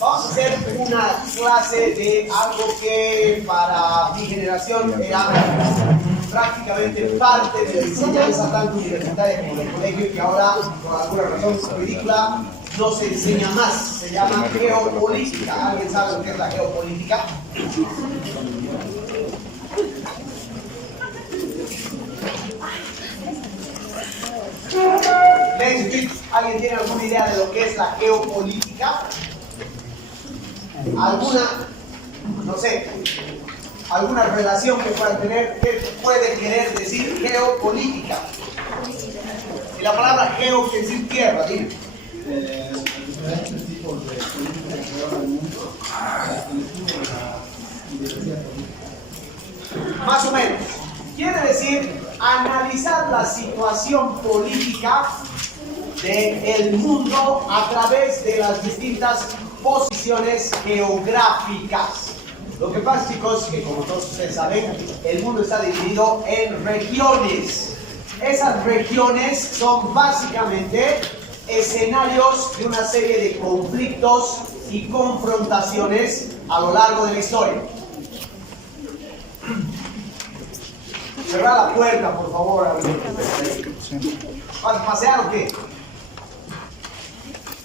Vamos a hacer una clase de algo que para mi generación era prácticamente parte de la enseñanza tanto universitaria como del colegio y que ahora por alguna razón ridícula no se enseña más. Se llama geopolítica. ¿Alguien sabe lo que es la geopolítica? ¿Alguien tiene alguna idea de lo que es la geopolítica? ¿Alguna, no sé, alguna relación que puedan tener? ¿Qué puede querer decir geopolítica? Y la palabra geo quiere decir tierra, dime. Diferentes tipos de políticas que ahora el mundo, Más o menos. Quiere decir analizar la situación política del mundo a través de las distintas posiciones geográficas. Lo que pasa, chicos, que como todos ustedes saben, el mundo está dividido en regiones. Esas regiones son básicamente escenarios de una serie de conflictos y confrontaciones a lo largo de la historia. Cerrar la puerta, por favor. ¿Vas a pasear o qué?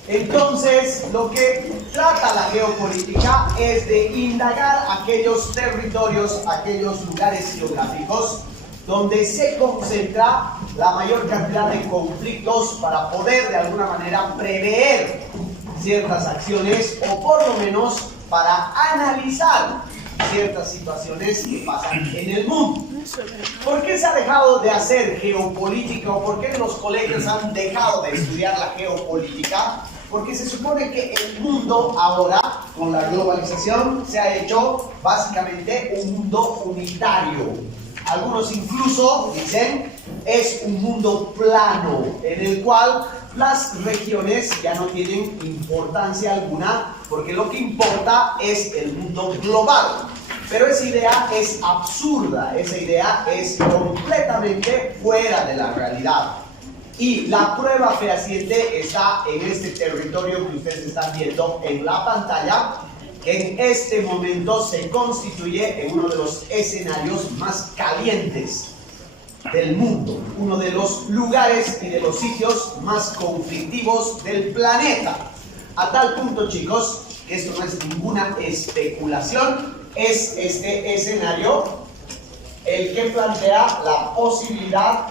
Entonces, lo que trata la geopolítica es de indagar aquellos territorios, aquellos lugares geográficos donde se concentra la mayor cantidad de conflictos para poder de alguna manera prever ciertas acciones o por lo menos para analizar ciertas situaciones que pasan en el mundo. ¿Por qué se ha dejado de hacer geopolítica o por qué los colegios han dejado de estudiar la geopolítica? Porque se supone que el mundo ahora, con la globalización, se ha hecho básicamente un mundo unitario. Algunos incluso dicen es un mundo plano, en el cual las regiones ya no tienen importancia alguna, porque lo que importa es el mundo global. Pero esa idea es absurda, esa idea es completamente fuera de la realidad. Y la prueba fehaciente está en este territorio que ustedes están viendo en la pantalla, que en este momento se constituye en uno de los escenarios más calientes del mundo, uno de los lugares y de los sitios más conflictivos del planeta. A tal punto, chicos, que esto no es ninguna especulación, es este escenario el que plantea la posibilidad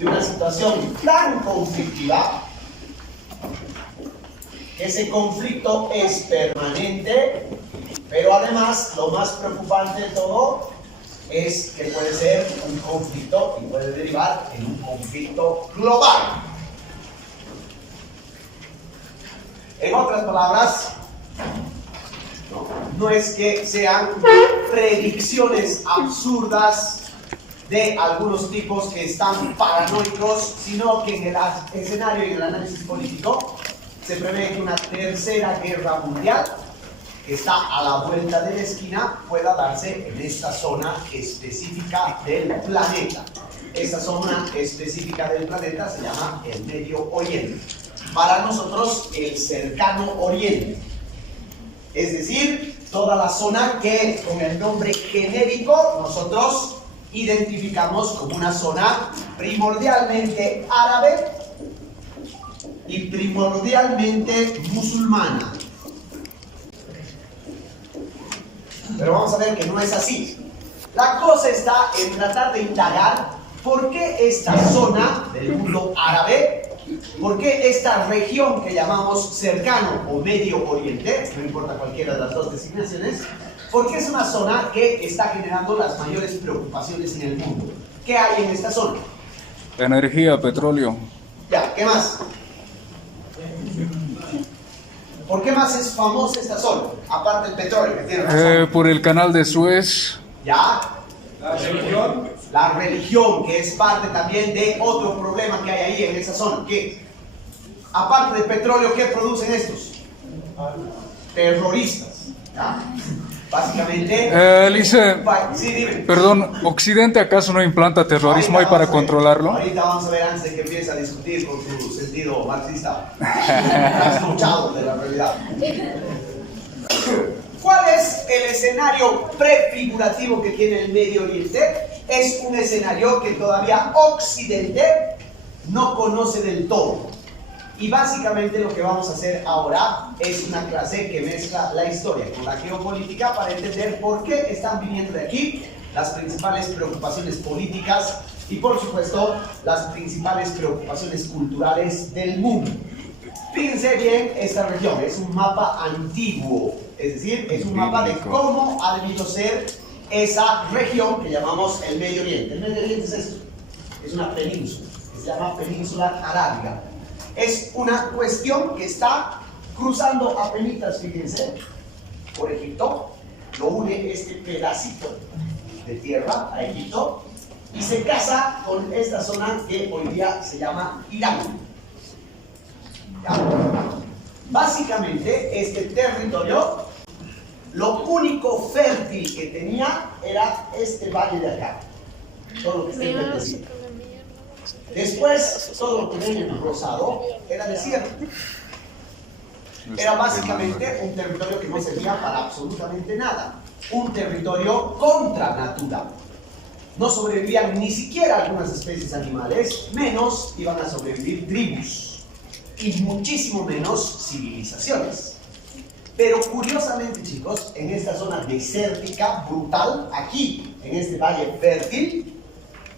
de una situación tan conflictiva. Ese conflicto es permanente, pero además lo más preocupante de todo es que puede ser un conflicto y puede derivar en un conflicto global. En otras palabras, no es que sean predicciones absurdas de algunos tipos que están paranoicos, sino que en el escenario y en el análisis político se prevé que una tercera guerra mundial, que está a la vuelta de la esquina, pueda darse en esta zona específica del planeta. Esta zona específica del planeta se llama el Medio Oriente. Para nosotros, el cercano Oriente. Es decir, toda la zona que con el nombre genérico nosotros identificamos como una zona primordialmente árabe y primordialmente musulmana. Pero vamos a ver que no es así. La cosa está en tratar de indagar por qué esta zona del mundo árabe, por qué esta región que llamamos cercano o Medio Oriente, no importa cualquiera de las dos designaciones, porque es una zona que está generando las mayores preocupaciones en el mundo. ¿Qué hay en esta zona? Energía, petróleo. Ya, ¿qué más? ¿Por qué más es famosa esta zona? Aparte del petróleo, que tiene razón. Por el canal de Suez. ¿Ya? La religión. La religión, que es parte también de otro problema que hay ahí en esa zona. ¿Qué? Aparte del petróleo, ¿qué producen estos? terroristas. ¿Ya? Básicamente... Lice, sí, dime. perdón, ¿Occidente acaso no implanta terrorismo ahí para controlarlo? Ahorita vamos a ver antes de que empiece a discutir con su sentido marxista. Trasnochado de la realidad. ¿Cuál es el escenario prefigurativo que tiene el Medio Oriente? Es un escenario que todavía Occidente no conoce del todo. Y básicamente lo que vamos a hacer ahora es una clase que mezcla la historia con la geopolítica para entender por qué están viniendo de aquí las principales preocupaciones políticas y, por supuesto, las principales preocupaciones culturales del mundo. Fíjense bien esta región, es un mapa antiguo, es decir, es un mapa de cómo ha debido ser esa región que llamamos el Medio Oriente. El Medio Oriente es esto, es una península, que se llama Península Arábiga. Es una cuestión que está cruzando apenitas, fíjense, por Egipto, lo une este pedacito de tierra a Egipto y se casa con esta zona que hoy día se llama Irán. ¿Ya? Básicamente este territorio, lo único fértil que tenía era este valle de acá, todo lo que está enverdecido. Después, todo lo que ven en rosado era desierto. Era básicamente un territorio que no servía para absolutamente nada. Un territorio contra natura. No sobrevivían ni siquiera algunas especies animales, menos iban a sobrevivir tribus. Y muchísimo menos civilizaciones. Pero curiosamente, chicos, en esta zona desértica, brutal, aquí, en este valle fértil,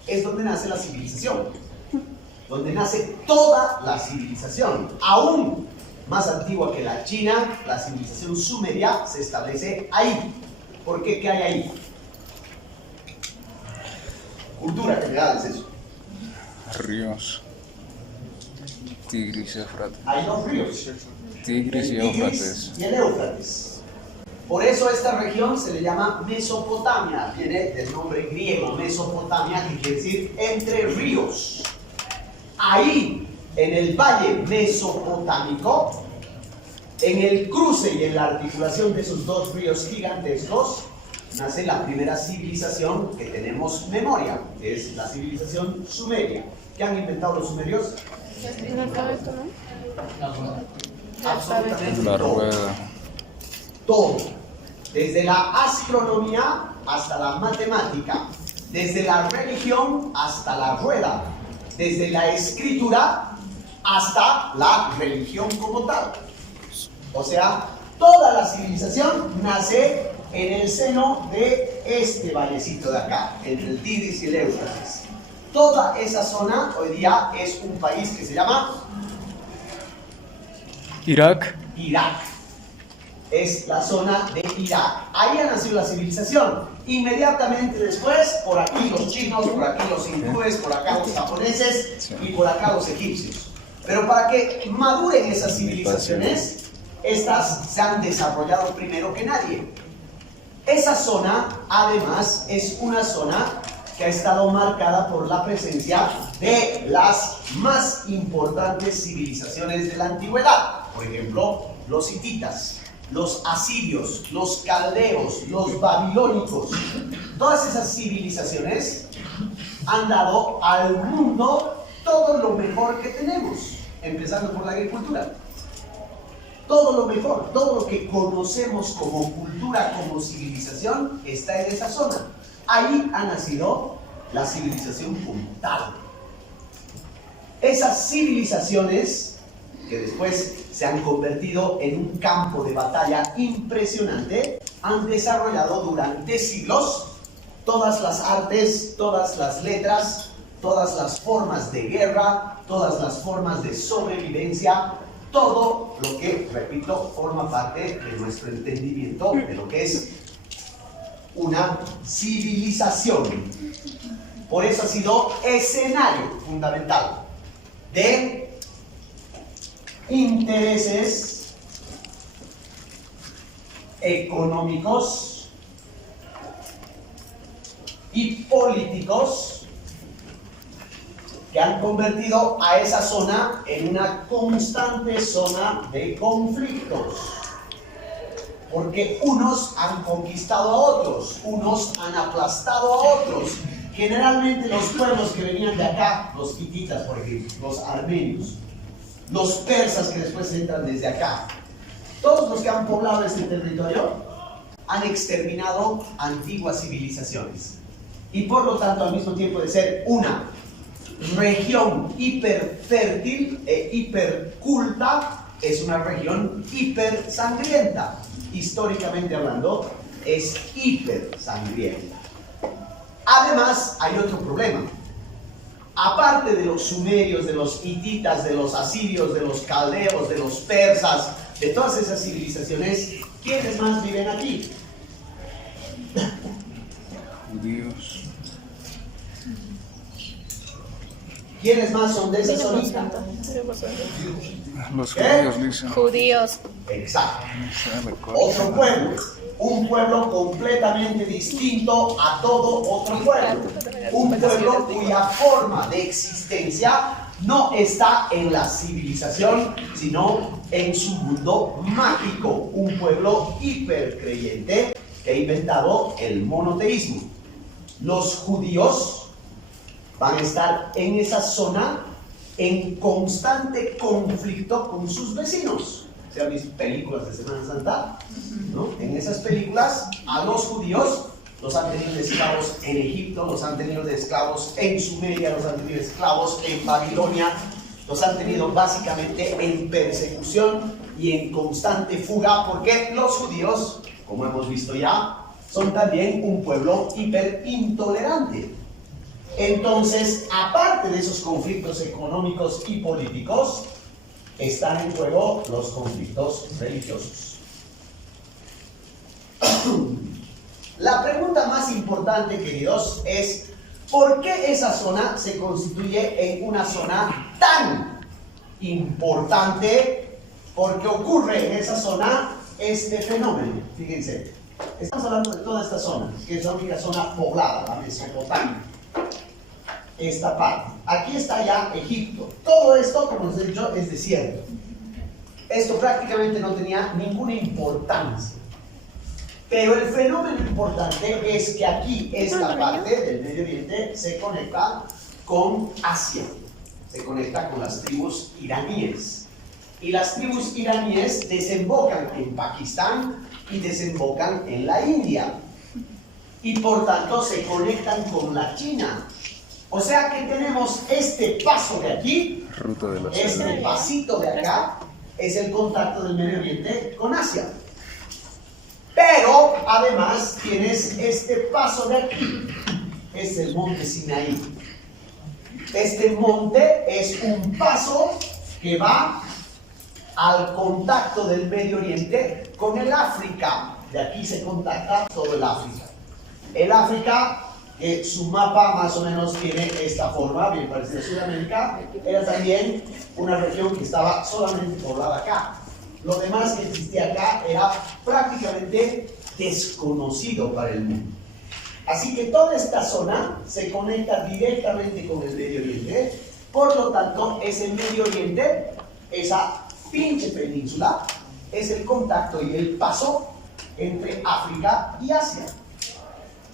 es donde nace la civilización. Donde nace toda la civilización, aún más antigua que la China, la civilización sumeria se establece ahí. ¿Por qué? ¿Qué hay ahí? Cultura general es eso. Ríos. Tigris y Éufrates. Hay dos ríos. Tigris y El Tigris Éufrates. y el Éufrates. Por eso esta región se le llama Mesopotamia, viene del nombre griego Mesopotamia, que quiere decir entre ríos. Ahí, en el valle mesopotámico, en el cruce y en la articulación de esos dos ríos gigantescos, nace la primera civilización que tenemos memoria, que es la civilización sumeria. ¿Qué han inventado los sumerios? El alfabeto, ¿no? Absolutamente La todo. rueda. Todo. Desde la astronomía hasta la matemática, desde la religión hasta la rueda, desde la escritura hasta la religión como tal. O sea, toda la civilización nace en el seno de este vallecito de acá, entre el Tigris y el Éufrates. Toda esa zona hoy día es un país que se llama Irak. Irak. Es la zona de Irak. Ahí ha nacido la civilización. Inmediatamente después, por aquí los chinos, por aquí los hindúes, por acá los japoneses y por acá los egipcios. Pero para que maduren esas civilizaciones, estas se han desarrollado primero que nadie. Esa zona, además, es una zona que ha estado marcada por la presencia de las más importantes civilizaciones de la antigüedad. Por ejemplo, los hititas, los asirios, los caldeos, los babilónicos. Todas esas civilizaciones han dado al mundo todo lo mejor que tenemos, empezando por la agricultura. Todo lo mejor, todo lo que conocemos como cultura, como civilización, está en esa zona. Ahí ha nacido la civilización como tal. Esas civilizaciones que después se han convertido en un campo de batalla impresionante, han desarrollado durante siglos todas las artes, todas las letras, todas las formas de guerra, todas las formas de sobrevivencia, todo lo que, repito, forma parte de nuestro entendimiento de lo que es una civilización. Por eso ha sido escenario fundamental de intereses económicos y políticos que han convertido a esa zona en una constante zona de conflictos. porque unos han conquistado a otros, unos han aplastado a otros. Generalmente los pueblos que venían de acá, los hititas por ejemplo, los armenios, los persas que después entran desde acá, todos los que han poblado este territorio han exterminado antiguas civilizaciones. Y por lo tanto, al mismo tiempo de ser una región hiperfértil e hiperculta, es una región hipersangrienta. Históricamente hablando, es hipersangrienta. Además, hay otro problema. Aparte de los sumerios, de los hititas, de los asirios, de los caldeos, de los persas, de todas esas civilizaciones, ¿quiénes más viven aquí? Judíos. ¿Quiénes más son de esa zonita? Los ¿Qué? judíos dicen. Judíos. Exacto. Sale Otro cosa. pueblo, un pueblo completamente distinto a todo otro pueblo. Un pueblo cuya forma de existencia no está en la civilización, sino en su mundo mágico. Un pueblo hipercreyente que ha inventado el monoteísmo. Los judíos van a estar en esa zona en constante conflicto con sus vecinos. ¿Se han visto películas de Semana Santa? ¿No? En esas películas a los judíos los han tenido de esclavos en Egipto, los han tenido de esclavos en Sumeria, los han tenido de esclavos en Babilonia, los han tenido básicamente en persecución y en constante fuga, porque los judíos, como hemos visto ya, son también un pueblo hiperintolerante. Entonces, aparte de esos conflictos económicos y políticos, están en juego los conflictos religiosos. La pregunta más importante, queridos, es ¿por qué esa zona se constituye en una zona tan importante? Porque ocurre en esa zona este fenómeno. Fíjense, estamos hablando de toda esta zona, que es la única zona poblada, la Mesopotamia. Esta parte. Aquí está ya Egipto. Todo esto, como les he dicho, es desierto. Esto prácticamente no tenía ninguna importancia. Pero el fenómeno importante es que aquí esta parte del Medio Oriente se conecta con Asia. Se conecta con las tribus iraníes. Y las tribus iraníes desembocan en Pakistán y desembocan en la India. Y por tanto se conectan con la China. O sea que tenemos este paso de aquí, Ruta de la este seda. pasito de acá, es el contacto del Medio Oriente con Asia. Pero además tienes este paso de aquí, es el monte Sinaí. Este monte es un paso que va al contacto del Medio Oriente con el África. De aquí se contacta todo el África. El África, su mapa más o menos tiene esta forma, bien parecida a Sudamérica, era también una región que estaba solamente poblada acá. Lo demás que existía acá era prácticamente desconocido para el mundo. Así que toda esta zona se conecta directamente con el Medio Oriente, por lo tanto ese Medio Oriente, esa pinche península, es el contacto y el paso entre África y Asia.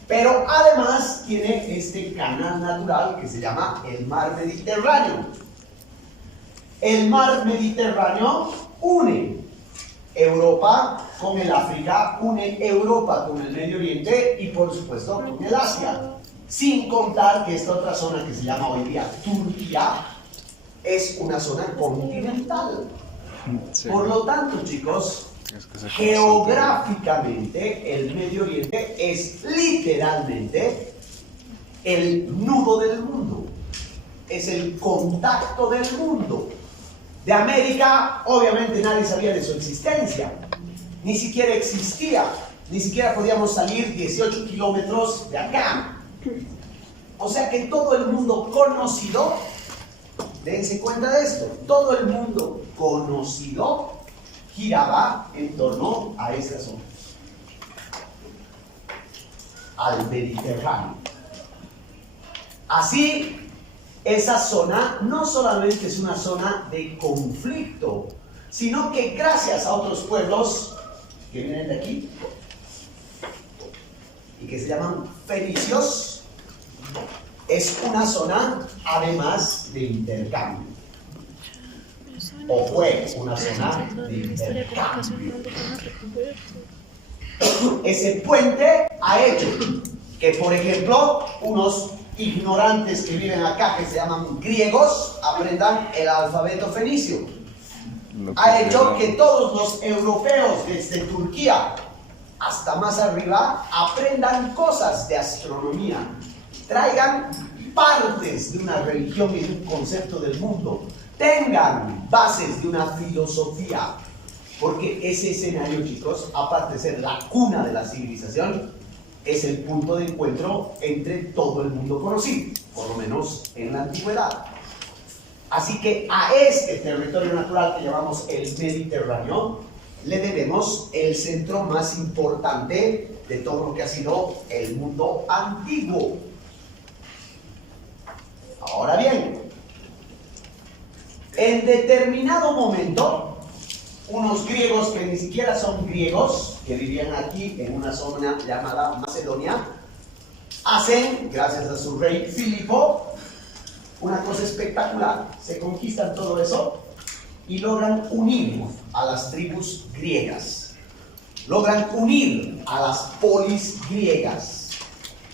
Pero además tiene este canal natural que se llama el Mar Mediterráneo. El Mar Mediterráneo une Europa con el África, une Europa con el Medio Oriente y por supuesto con el Asia. Sin contar que esta otra zona que se llama hoy día Turquía es una zona continental. Sí. Por lo tanto, chicos, Es que se geográficamente el Medio Oriente es literalmente el nudo del mundo, es el contacto del mundo. De América obviamente nadie sabía de su existencia, ni siquiera existía, ni siquiera podíamos salir 18 kilómetros de acá. O sea que todo el mundo conocido, dense cuenta de esto, todo el mundo conocido giraba en torno a esta zona, al Mediterráneo. Así, esa zona no solamente es una zona de conflicto, sino que gracias a otros pueblos que vienen de aquí y que se llaman fenicios, es una zona además de intercambio, o fue una zona de intercambio. Ese puente ha hecho que, por ejemplo, unos ignorantes que viven acá, que se llaman griegos, aprendan el alfabeto fenicio. Ha hecho que todos los europeos desde Turquía hasta más arriba aprendan cosas de astronomía, traigan partes de una religión y de un concepto del mundo, tengan bases de una filosofía, porque ese escenario, chicos, aparte de ser la cuna de la civilización, es el punto de encuentro entre todo el mundo conocido, por lo menos en la antigüedad. Así que a este territorio natural que llamamos el Mediterráneo le debemos el centro más importante de todo lo que ha sido el mundo antiguo. Ahora bien, en determinado momento, unos griegos que ni siquiera son griegos, que vivían aquí en una zona llamada Macedonia, hacen, gracias a su rey Filipo, una cosa espectacular. Se conquistan todo eso y logran unir a las tribus griegas, logran unir a las polis griegas,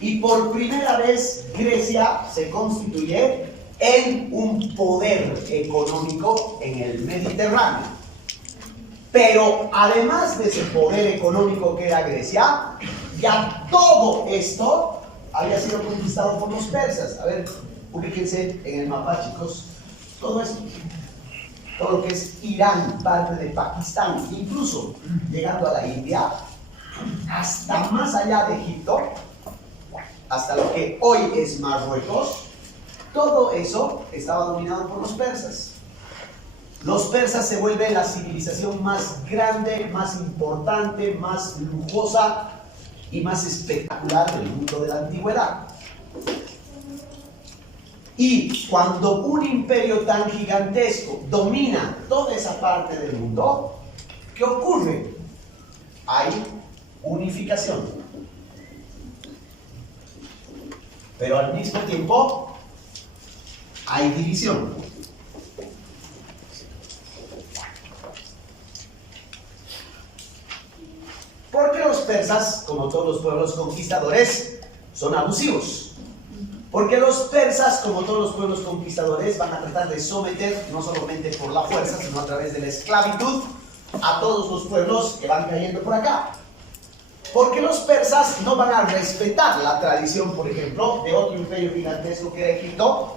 y por primera vez Grecia se constituye en un poder económico en el Mediterráneo. Pero además de ese poder económico que era Grecia, ya todo esto había sido conquistado por los persas. A ver, ubíquense en el mapa, chicos. Todo esto, todo lo que es Irán, parte de Pakistán, incluso llegando a la India, hasta más allá de Egipto, hasta lo que hoy es Marruecos, todo eso estaba dominado por los persas. Los persas se vuelven la civilización más grande, más importante, más lujosa y más espectacular del mundo de la antigüedad. Y cuando un imperio tan gigantesco domina toda esa parte del mundo, ¿qué ocurre? Hay unificación. Pero al mismo tiempo hay división. Porque los persas, como todos los pueblos conquistadores, son abusivos. Porque los persas, como todos los pueblos conquistadores, van a tratar de someter, no solamente por la fuerza, sino a través de la esclavitud, a todos los pueblos que van cayendo por acá. Porque los persas no van a respetar la tradición, por ejemplo, de otro imperio gigantesco que era Egipto,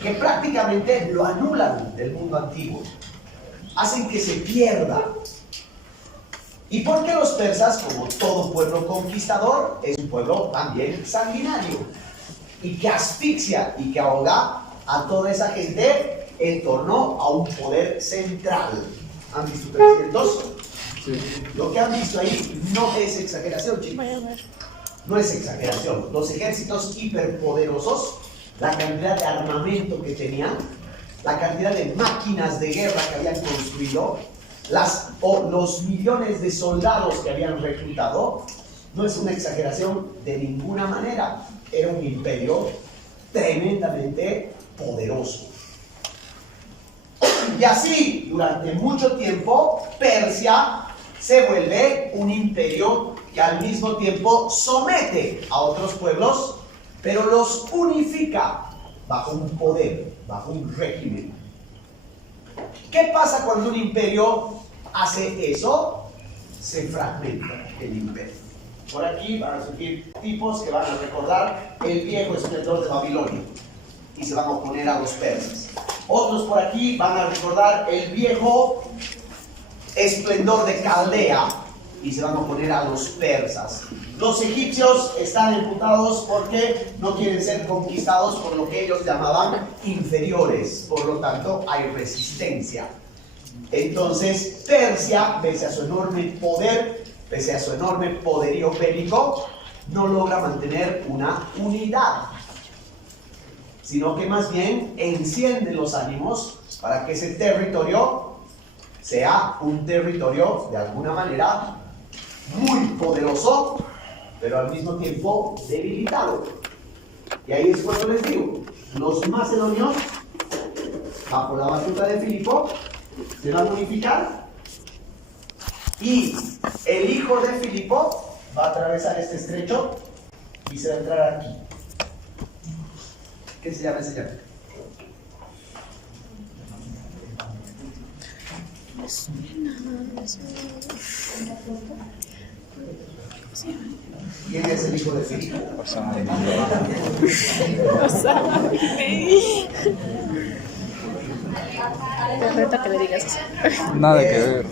que prácticamente lo anulan del mundo antiguo, hacen que se pierda. Y porque los persas, como todo pueblo conquistador, es un pueblo también sanguinario, y que asfixia y que ahoga a toda esa gente en torno a un poder central. ¿Han visto 300? Sí. Lo que han visto ahí no es exageración, chicos. No es exageración. Los ejércitos hiperpoderosos, la cantidad de armamento que tenían, la cantidad de máquinas de guerra que habían construido, los millones de soldados que habían reclutado, no es una exageración de ninguna manera. Era un imperio tremendamente poderoso. Y así, durante mucho tiempo, Persia se vuelve un imperio que al mismo tiempo somete a otros pueblos, pero los unifica bajo un poder, bajo un régimen. ¿Qué pasa cuando un imperio hace eso? Se fragmenta el imperio. Por aquí van a surgir tipos que van a recordar el viejo esplendor de Babilonia y se van a oponer a los persas. Otros por aquí van a recordar el viejo esplendor de Caldea y se van a oponer a los persas. Los egipcios están emputados porque no quieren ser conquistados por lo que ellos llamaban inferiores, por lo tanto hay resistencia. Entonces Persia, pese a su enorme poder, pese a su enorme poderío bélico, no logra mantener una unidad, sino que más bien enciende los ánimos para que ese territorio sea un territorio de alguna manera muy poderoso, pero al mismo tiempo debilitado. Y ahí es cuando les digo, los macedonios, bajo la batuta de Filipo, se van a unificar y el hijo de Filipo va a atravesar este estrecho y se va a entrar aquí. ¿Qué se llama ese llave? ¿Quién es el hijo de Filipo? Te reto que le digas eso. Nada que ver.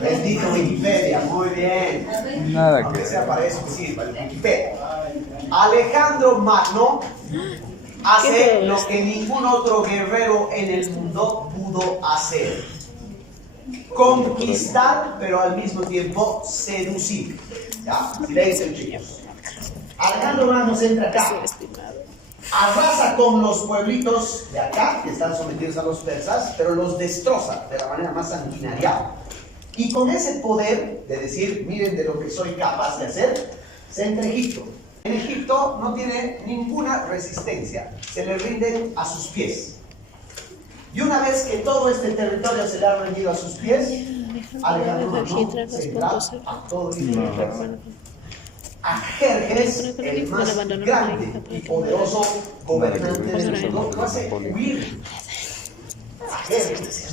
Bendito Wikipedia, muy bien. Nada que Aunque ver. sea para eso que sirve, para el Wikipedia. Alejandro Magno hace lo que ningún otro guerrero en el mundo pudo hacer. Conquistar, pero al mismo tiempo seducir. ¿Ya? Silencio, chicos. Alejandro Magno se entra acá. Arrasa con los pueblitos de acá, que están sometidos a los persas, pero los destroza de la manera más sanguinaria. Y con ese poder de decir, miren de lo que soy capaz de hacer, se entra a Egipto. En Egipto no tiene ninguna resistencia, se le rinden a sus pies. Y una vez que todo este territorio se le ha rendido a sus pies, Alejandro Magno se entra a todo el territorio. A Jerjes, el más grande y poderoso gobernante del mundo, lo hace huir. A Jerjes.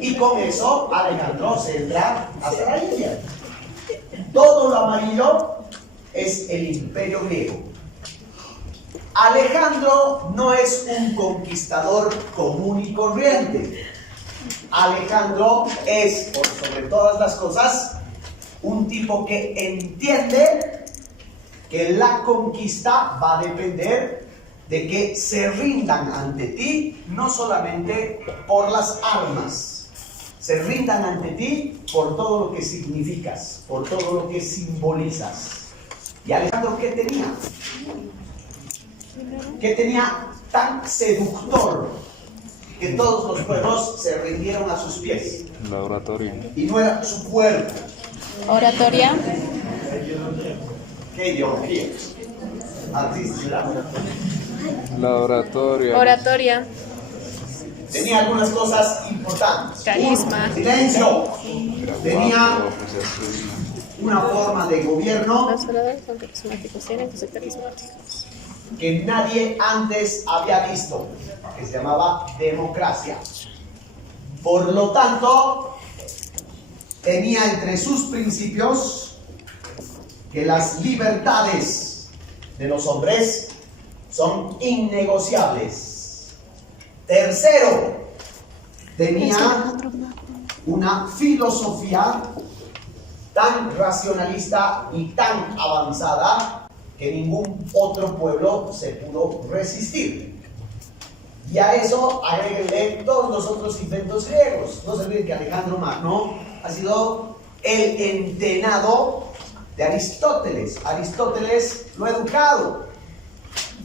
Y con eso Alejandro se entra hacia la India. Todo lo amarillo es el imperio griego. Alejandro no es un conquistador común y corriente. Alejandro es, por sobre todas las cosas, un tipo que entiende que la conquista va a depender de que se rindan ante ti, no solamente por las armas, se rindan ante ti por todo lo que significas, por todo lo que simbolizas. ¿Y Alejandro qué tenía? ¿Qué tenía tan seductor que todos los pueblos se rindieron a sus pies? La oratoria. Y no era su cuerpo. Oratoria. ¿Qué ideología? Artista, ¿verdad? La oratoria. Oratoria. Tenía algunas cosas importantes. Carisma. Silencio. Tenía una forma de gobierno Los oradores son carismáticos, tienen que ser carismáticos. que nadie antes había visto, que se llamaba democracia. Por lo tanto, tenía entre sus principios que las libertades de los hombres son innegociables. Tercero, tenía una filosofía tan racionalista y tan avanzada que ningún otro pueblo se pudo resistir. Y a eso agréguenle todos los otros inventos griegos. No se olviden que Alejandro Magno ha sido el entrenado de Aristóteles. Aristóteles lo ha educado.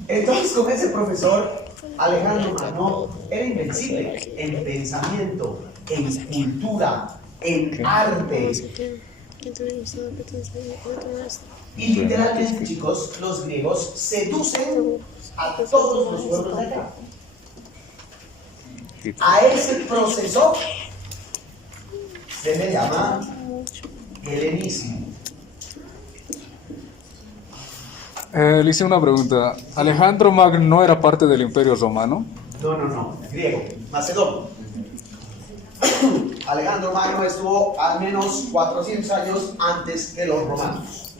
Entonces, con ese profesor, Alejandro Magno era invencible en pensamiento, en cultura, en arte. Y literalmente, chicos, los griegos seducen a todos los pueblos de acá. A ese proceso se le llama helenismo. Le hice una pregunta. ¿Alejandro Magno no era parte del Imperio Romano? No, griego, macedonio. Alejandro Magno estuvo al menos 400 años antes que los romanos.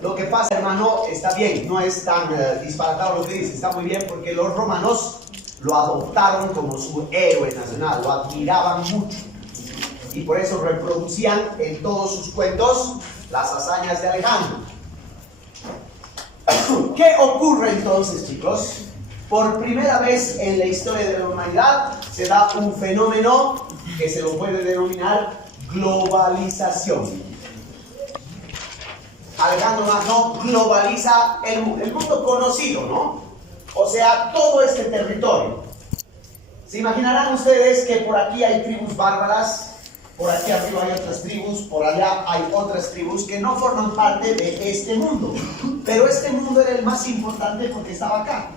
Lo que pasa, hermano, está bien, no es tan disparatado lo que dice, está muy bien porque los romanos lo adoptaron como su héroe nacional, lo admiraban mucho y por eso reproducían en todos sus cuentos las hazañas de Alejandro. ¿Qué ocurre entonces, chicos? Por primera vez en la historia de la humanidad se da un fenómeno que se lo puede denominar globalización. Alejandro Magno globaliza el mundo conocido, ¿no? O sea, todo este territorio Se imaginarán ustedes que por aquí hay tribus bárbaras, por aquí arriba hay otras tribus, por allá hay otras tribus que no forman parte de este mundo. Pero este mundo era el más importante porque estaba acá.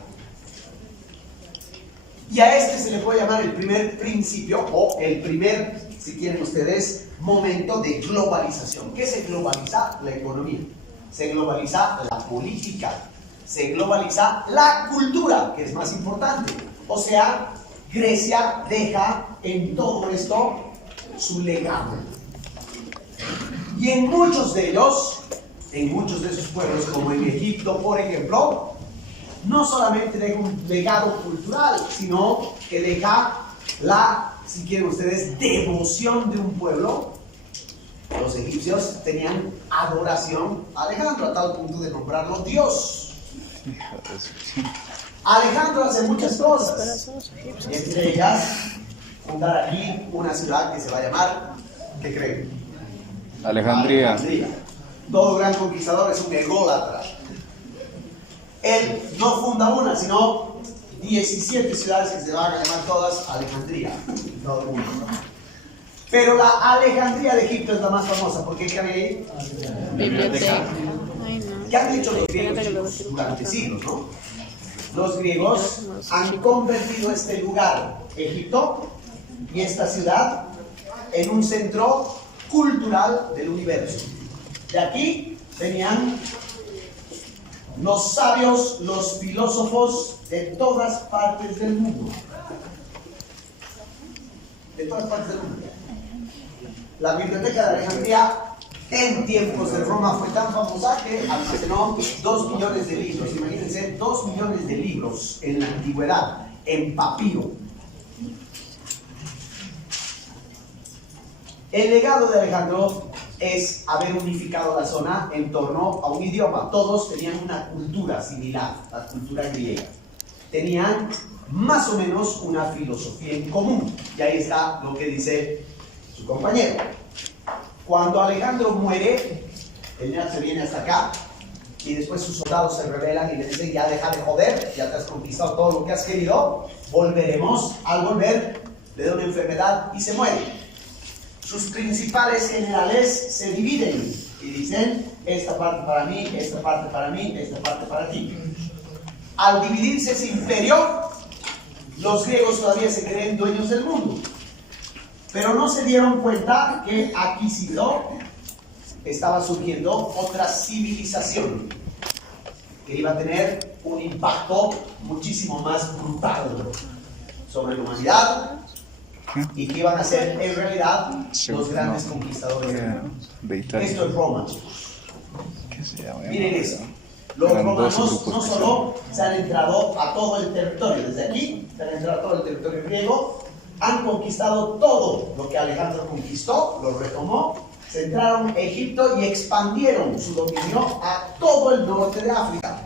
Y a este se le puede llamar el primer principio o el primer, si quieren ustedes, momento de globalización. ¿Qué se globaliza? La economía. Se globaliza la política. Se globaliza la cultura, que es más importante. O sea, Grecia deja en todo esto su legado. Y en muchos de ellos, en muchos de esos pueblos, como en Egipto, por ejemplo, no solamente deja un legado cultural, sino que deja la, si quieren ustedes, devoción de un pueblo. Los egipcios tenían adoración a Alejandro a tal punto de nombrarlo Dios. Alejandro hace muchas cosas, entre ellas fundar aquí una ciudad que se va a llamar, ¿qué creen? Alejandría. Todo gran conquistador es un ególatra. Él no funda una, sino 17 ciudades que se van a llamar todas Alejandría. Todo el mundo. Pero la Alejandría de Egipto es la más famosa, porque ¿qué había ahí? Biblioteca. Ay, no. ¿Qué han hecho los griegos, chicos, durante siglos, no? Los griegos han convertido este lugar, Egipto, y esta ciudad, en un centro cultural del universo. De aquí venían los sabios, los filósofos de todas partes del mundo. De todas partes del mundo. La biblioteca de Alejandría en tiempos de Roma fue tan famosa que almacenó 2 millones de libros. Imagínense, 2 millones de libros en la antigüedad, en papiro. El legado de Alejandro es haber unificado la zona en torno a un idioma. Todos tenían una cultura similar, la cultura griega. Tenían más o menos una filosofía en común. Y ahí está lo que dice su compañero. Cuando Alejandro muere, el ñat se viene hasta acá y después sus soldados se rebelan y le dicen: ya deja de joder, ya te has conquistado todo lo que has querido, volveremos. Al volver le da una enfermedad y se muere. Sus principales generales se dividen y dicen: esta parte para mí, esta parte para mí, esta parte para ti. Al dividirse ese imperio, los griegos todavía se creen dueños del mundo, pero no se dieron cuenta que aquí sí estaba surgiendo otra civilización que iba a tener un impacto muchísimo más brutal sobre la humanidad y que iban a ser en realidad los grandes conquistadores del mundo. Esto es Roma, chicos. Miren eso. Los romanos no solo se han entrado a todo el territorio, desde aquí se han entrado a todo el territorio griego, han conquistado todo lo que Alejandro conquistó, lo retomó, se entraron a Egipto y expandieron su dominio a todo el norte de África.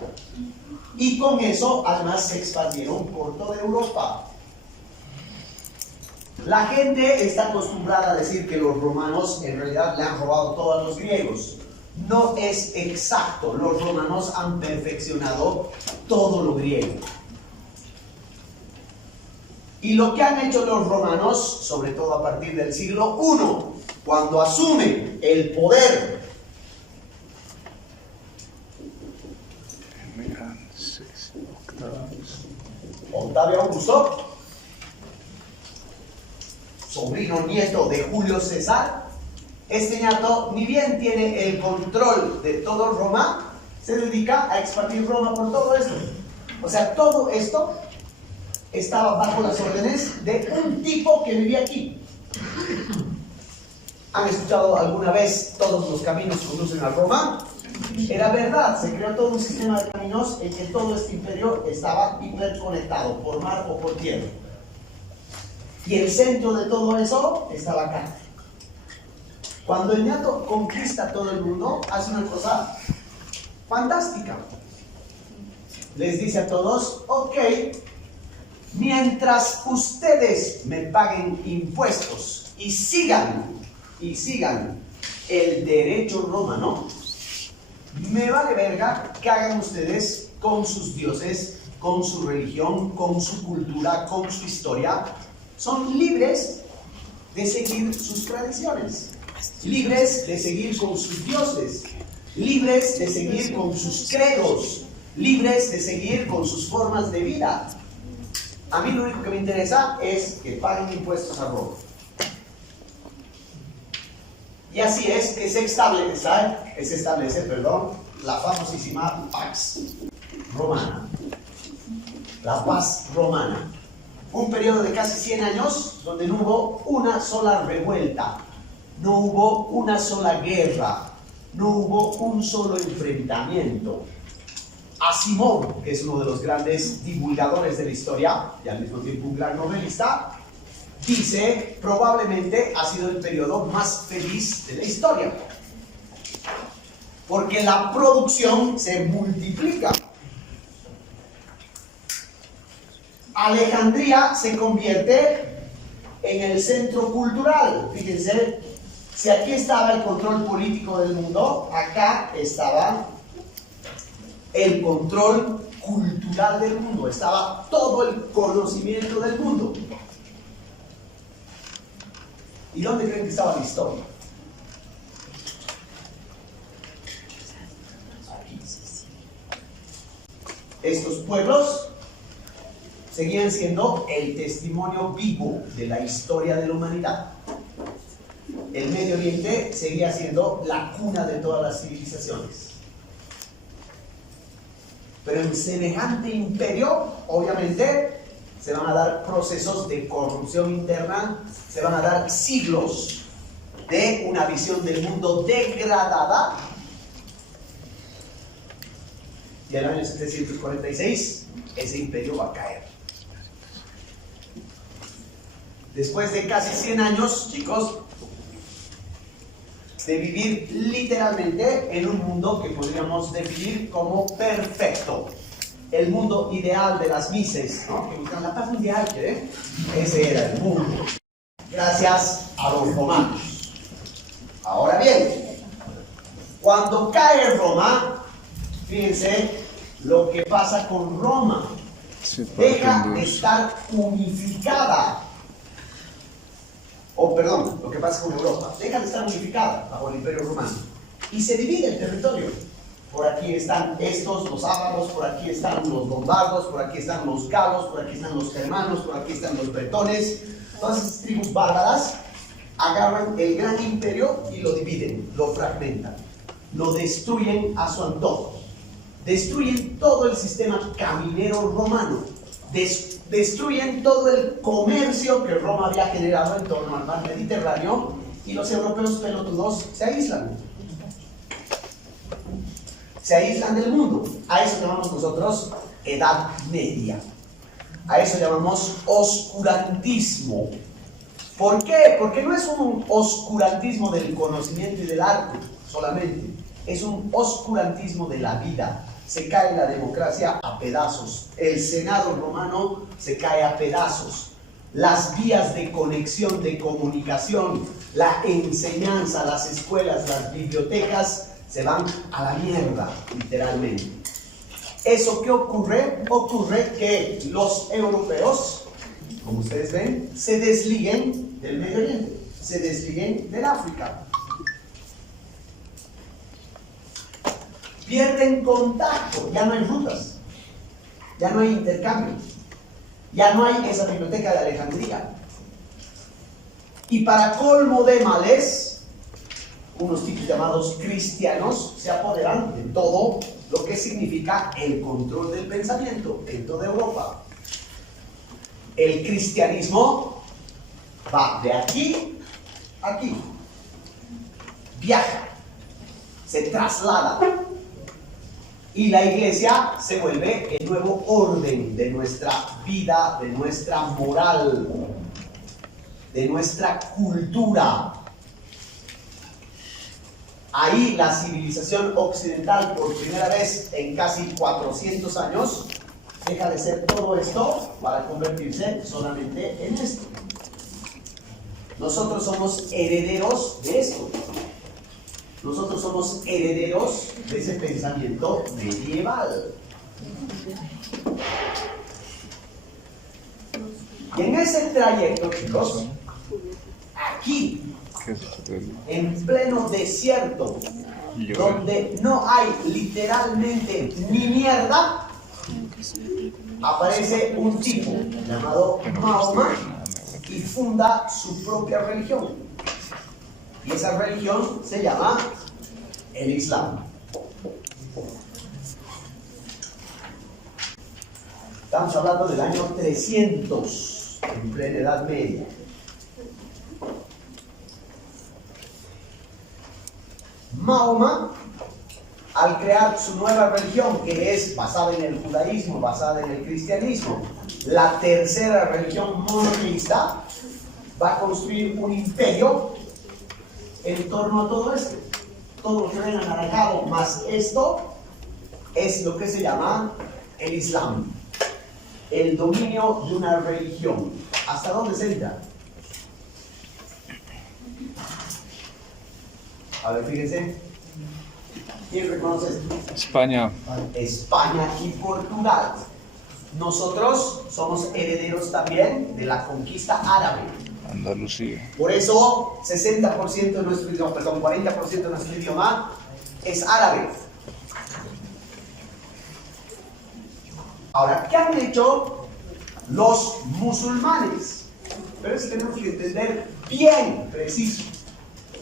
Y con eso, además, se expandieron por toda Europa. La gente está acostumbrada a decir que los romanos en realidad le han robado todo a los griegos. No es exacto, los romanos han perfeccionado todo lo griego. Y lo que han hecho los romanos, sobre todo a partir del siglo I, cuando asumen el poder Octavio Augusto, sobrino nieto de Julio César, este ñato, ni bien tiene el control de todo Roma, se dedica a expandir Roma por todo esto. O sea, todo esto estaba bajo las órdenes de un tipo que vivía aquí. ¿Han escuchado alguna vez todos los caminos conducen a Roma? Era verdad, se creó todo un sistema de caminos en que todo este imperio estaba hiperconectado, por mar o por tierra. Y el centro de todo eso estaba acá. Cuando el ñato conquista todo el mundo, hace una cosa fantástica. Les dice a todos: ok, mientras ustedes me paguen impuestos y sigan el derecho romano, me vale verga que hagan ustedes con sus dioses, con su religión, con su cultura, con su historia, son libres de seguir sus tradiciones, libres de seguir con sus dioses, libres de seguir con sus credos, libres de seguir con sus formas de vida. A mí lo único que me interesa es que paguen impuestos a Roma. Y así es que se establece, la famosísima Pax Romana, la paz romana. Un periodo de casi 100 años donde no hubo una sola revuelta, no hubo una sola guerra, no hubo un solo enfrentamiento. Asimov, que es uno de los grandes divulgadores de la historia y al mismo tiempo un gran novelista, dice probablemente ha sido el periodo más feliz de la historia, porque la producción se multiplica. Alejandría se convierte en el centro cultural. Fíjense, si aquí estaba el control político del mundo, acá estaba el control cultural del mundo, estaba todo el conocimiento del mundo. ¿Y dónde creen que estaba la historia? Aquí. Estos pueblos seguían siendo el testimonio vivo de la historia de la humanidad. El Medio Oriente seguía siendo la cuna de todas las civilizaciones. Pero en semejante imperio, obviamente, se van a dar procesos de corrupción interna, se van a dar siglos de una visión del mundo degradada. Y en el año 746, ese imperio va a caer. Después de casi 100 años, chicos, de vivir literalmente en un mundo que podríamos definir como perfecto. El mundo ideal de las mises, ¿no? Que buscan la paz mundial, ¿eh? Ese era el mundo. Gracias a los romanos. Ahora bien, cuando cae Roma, fíjense lo que pasa con Roma. Deja de estar unificada. Perdón, lo que pasa con Europa, deja de estar unificada bajo el Imperio Romano y se divide el territorio. Por aquí están estos, los ávaros, por aquí están los lombardos, por aquí están los galos, por aquí están los germanos, por aquí están los bretones. Todas esas tribus bárbaras agarran el gran imperio y lo dividen, lo fragmentan, lo destruyen a su antojo, destruyen todo el sistema caminero romano, destruyen todo el comercio que Roma había generado en torno al mar Mediterráneo y los europeos pelotudos se aíslan. Se aíslan del mundo. A eso llamamos nosotros Edad Media. A eso llamamos oscurantismo. ¿Por qué? Porque no es un oscurantismo del conocimiento y del arte solamente. Es un oscurantismo de la vida. Se cae la democracia a pedazos. El Senado romano se cae a pedazos. Las vías de conexión, de comunicación, la enseñanza, las escuelas, las bibliotecas se van a la mierda, literalmente. ¿Eso qué ocurre? Ocurre que los europeos, como ustedes ven, se desliguen del Medio Oriente, se desliguen del África. Pierden contacto, ya no hay rutas, ya no hay intercambio, ya no hay esa biblioteca de Alejandría. Y para colmo de males, unos tipos llamados cristianos se apoderan de todo lo que significa el control del pensamiento en toda Europa. El cristianismo va de aquí a aquí, viaja, se traslada. Y la iglesia se vuelve el nuevo orden de nuestra vida, de nuestra moral, de nuestra cultura. Ahí la civilización occidental, por primera vez en casi 400 años, deja de ser todo esto para convertirse solamente en esto. Nosotros somos herederos de esto. Nosotros somos herederos de ese pensamiento medieval. Y en ese trayecto, chicos, aquí, ¿Qué es esto del en pleno desierto, donde no hay literalmente ni mierda, aparece un tipo llamado Mahoma y funda su propia religión. Y esa religión se llama el Islam. Estamos hablando del año 300, en plena Edad Media. Mahoma, al crear su nueva religión, que es basada en el judaísmo, basada en el cristianismo, la tercera religión monoteísta, va a construir un imperio en torno a todo esto. Todo lo que ven anaranjado más esto es lo que se llama el Islam. El dominio de una religión. ¿Hasta dónde se entra? A ver, fíjense. ¿Quién reconoce esto? España. España y Portugal. Nosotros somos herederos también de la conquista árabe. Andalucía. Por eso 60% de nuestro idioma, perdón, 40% de nuestro idioma es árabe. Ahora, ¿qué han hecho los musulmanes? Pero eso tenemos que entender bien preciso.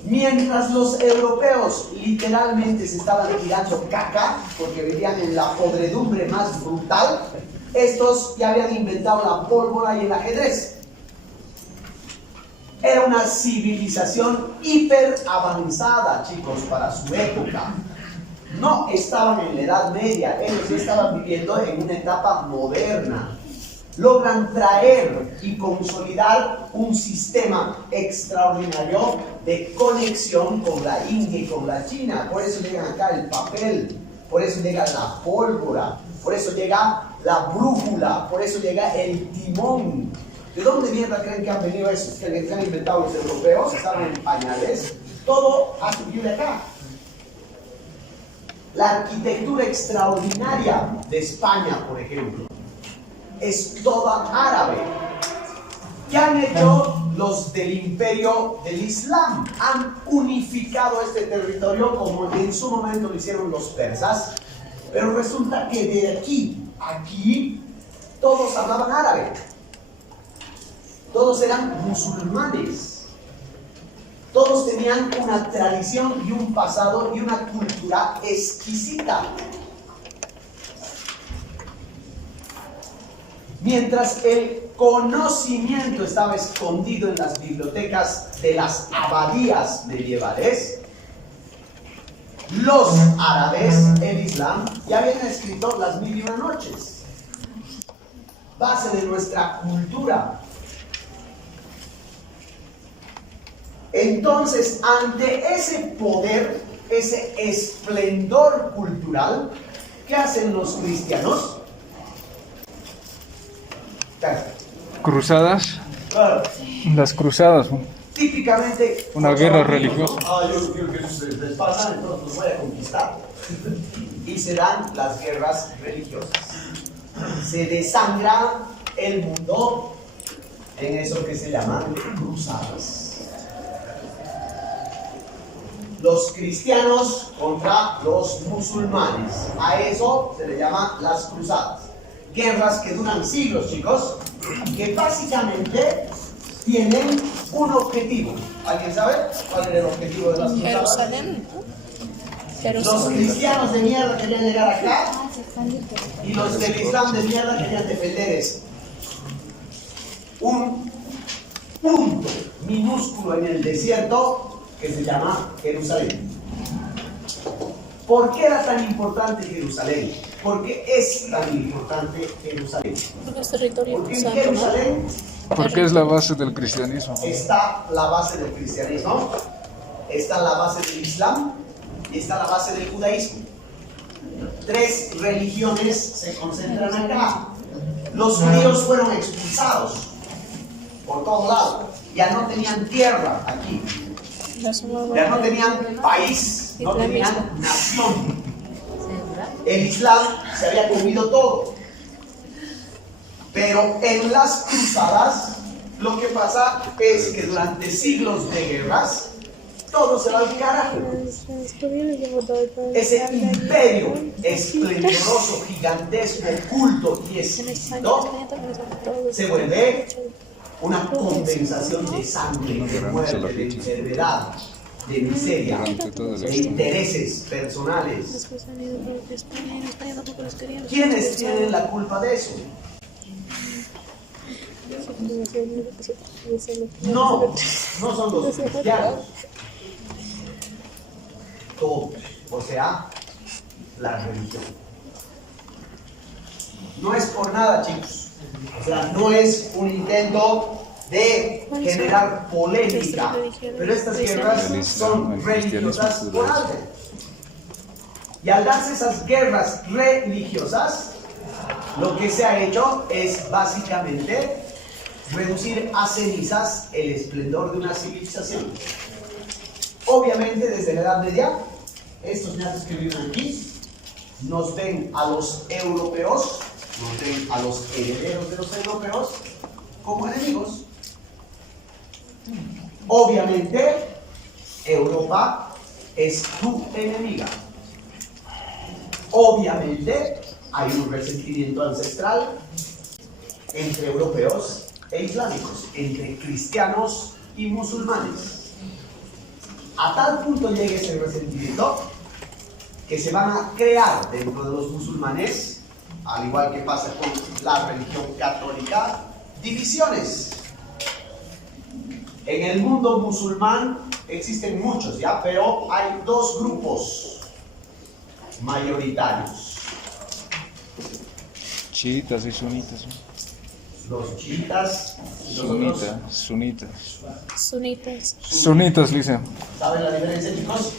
Mientras los europeos literalmente se estaban tirando caca porque vivían en la podredumbre más brutal, estos ya habían inventado la pólvora y el ajedrez. Era una civilización hiper avanzada, chicos, para su época. No estaban en la Edad Media, ellos estaban viviendo en una etapa moderna. Logran traer y consolidar un sistema extraordinario de conexión con la India y con la China. Por eso llegan acá el papel, por eso llega la pólvora, por eso llega la brújula, por eso llega el timón. ¿De dónde mierda creen que han venido esos que han inventado los europeos? Estaban en pañales. Todo ha surgido de acá. La arquitectura extraordinaria de España, por ejemplo, es toda árabe. ¿Qué han hecho los del imperio del Islam? Han unificado este territorio como en su momento lo hicieron los persas, pero resulta que de aquí, todos hablaban árabe. Todos eran musulmanes. Todos tenían una tradición y un pasado y una cultura exquisita. Mientras el conocimiento estaba escondido en las bibliotecas de las abadías medievales, los árabes, el Islam, ya habían escrito las 1001 noches, base de nuestra cultura. Entonces, ante ese poder, ese esplendor cultural, ¿qué hacen los cristianos? Cruzadas. Claro. Las cruzadas. Típicamente Una guerra religiosa. Yo quiero que se les pasan, entonces los voy a conquistar. Y se dan las guerras religiosas. Se desangra el mundo en eso que se llaman cruzadas. Los cristianos contra los musulmanes. A eso se le llama las cruzadas. Guerras que duran siglos, chicos, que básicamente tienen un objetivo. ¿Alguien sabe cuál era el objetivo de las cruzadas? Jerusalén. Los cristianos de mierda querían llegar acá y los del Islam de mierda querían defender eso. Un punto minúsculo en el desierto que se llama Jerusalén. ¿Por qué era tan importante Jerusalén? ¿Por qué es tan importante Jerusalén? Porque es territorio Porque en santo, ¿no? Jerusalén Porque es la base del cristianismo. está la base del cristianismo, está la base del Islam y está la base del judaísmo. Tres religiones se concentran acá. Los judíos fueron expulsados por todos lados. Ya no tenían tierra aquí. Ya no tenían país, no tenían nación. El Islam se había comido todo. Pero en las cruzadas, lo que pasa es que durante siglos de guerras, todo se va al carajo. Ese imperio esplendoroso, gigantesco, oculto y exquisito se vuelve una condensación de sangre, de muerte, de enfermedad, de miseria, de intereses personales. ¿Quiénes tienen la culpa de eso? No son los cristianos. Todo, o sea, la religión. No es por nada, chicos. O sea, no es un intento de generar polémica, pero estas guerras son religiosas por algo. Y al darse esas guerras religiosas, lo que se ha hecho es básicamente reducir a cenizas el esplendor de una civilización. Obviamente, desde la Edad Media, estos ñatos que viven aquí nos ven a los europeos, nos ven a los herederos de los europeos como enemigos. Obviamente, Europa es tu enemiga. Obviamente, hay un resentimiento ancestral entre europeos e islámicos, entre cristianos y musulmanes. A tal punto llega ese resentimiento que se van a crear dentro de los musulmanes, al igual que pasa con la religión católica, divisiones. En el mundo musulmán existen muchos, ¿ya? Pero hay dos grupos mayoritarios. Chiitas y sunitas. Los chiitas y los otros. Sunitas, dice. ¿Saben la diferencia, chicos?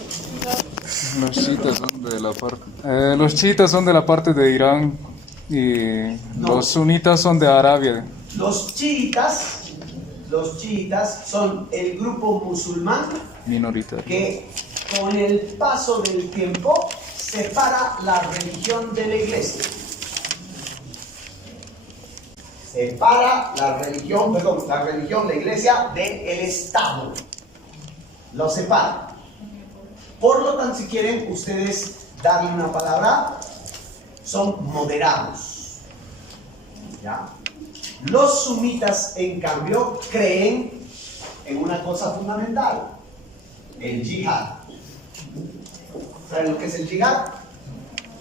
Los chiitas son de la parte. Los chiitas son de la parte de Irán y los sunitas son de Arabia. Los chiitas son el grupo musulmán Minoritario. que con el paso del tiempo separa la religión de la iglesia. Separa la religión, la iglesia del Estado. Lo separa. Por lo tanto, si quieren ustedes darle una palabra, son moderados. ¿Ya? Los sunitas, en cambio, creen en una cosa fundamental: el yihad. ¿Saben lo que es el yihad?